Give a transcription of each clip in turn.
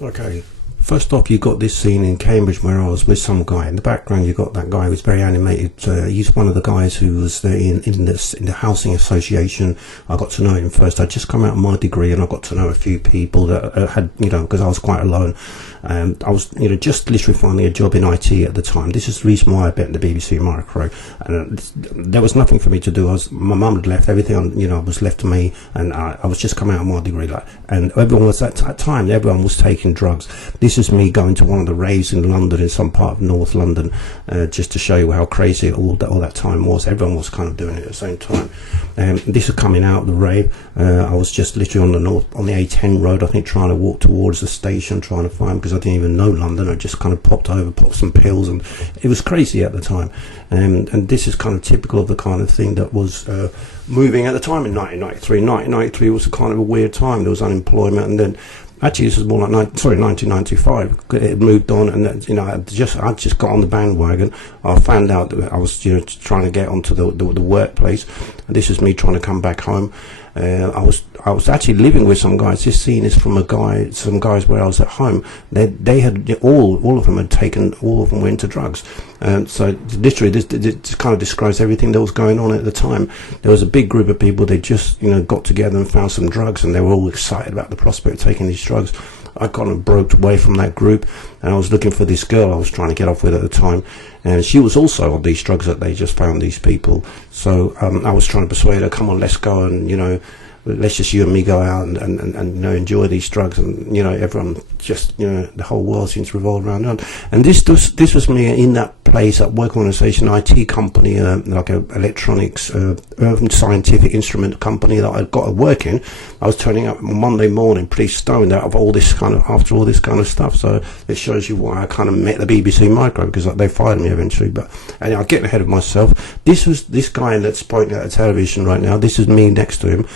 Okay. First off, you got this scene in Cambridge where I was with some guy. In the background, you got that guy who was very animated. He's one of the guys who was there in the housing association. I got to know him first. I'd just come out of my degree, and I got to know a few people that had, because I was quite alone. I was, just literally finding a job in IT at the time. This is the reason why I bet the BBC Micro. And there was nothing for me to do. My mum had left everything, was left to me, and I was just coming out of my degree, and everyone was at that time. Everyone was taking drugs. This is me going to one of the raves in London, in some part of North London, just to show you how crazy all that time was. Everyone was kind of doing it at the same time. This is coming out of the rave. I was just literally on the A10 road, I think, trying to walk towards the station, trying to find, because I didn't even know London. I just kind of popped some pills, and it was crazy at the time. And this is kind of typical of the kind of thing that was moving at the time in 1993. 1993 was a kind of a weird time. There was unemployment, and then actually this was more like 1995. It moved on, and I just got on the bandwagon. I found out that I was trying to get onto the workplace, and this is me trying to come back home. I was actually living with some guys. This scene is from some guys where I was at home. They had all of them had taken, all of them were into drugs. So literally this kind of describes everything that was going on at the time. There was a big group of people. They just got together and found some drugs, and they were all excited about the prospect of taking these drugs. I kind of broke away from that group, and I was looking for this girl I was trying to get off with at the time, and she was also on these drugs that they just found, these people. So I was trying to persuade her, come on, let's go, and let's just you and me go out and enjoy these drugs, and everyone just the whole world seems to revolve around that. And this was me in that place, that work organisation, IT company, like a electronics scientific instrument company that I got to work in. I was turning up on Monday morning pretty stoned out of after all this kind of stuff. So it shows you why I kind of met the BBC Micro, because they fired me eventually. But anyway, I'm getting ahead of myself. This guy that's pointing at the television right now. This is me next to him.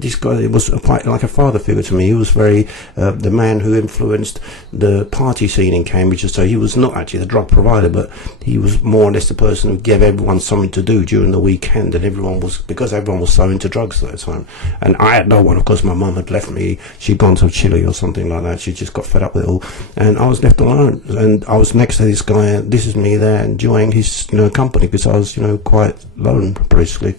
This guy was quite like a father figure to me. He was very the man who influenced the party scene in Cambridge. So he was not actually the drug provider, but he was more or less the person who gave everyone something to do during the weekend, and because everyone was so into drugs at that time. And I had no one. Of course, my mum had left me. She'd gone to Chile or something like that. She just got fed up with it all, and I was left alone. And I was next to this guy. This is me there enjoying his company, because I was quite lone basically.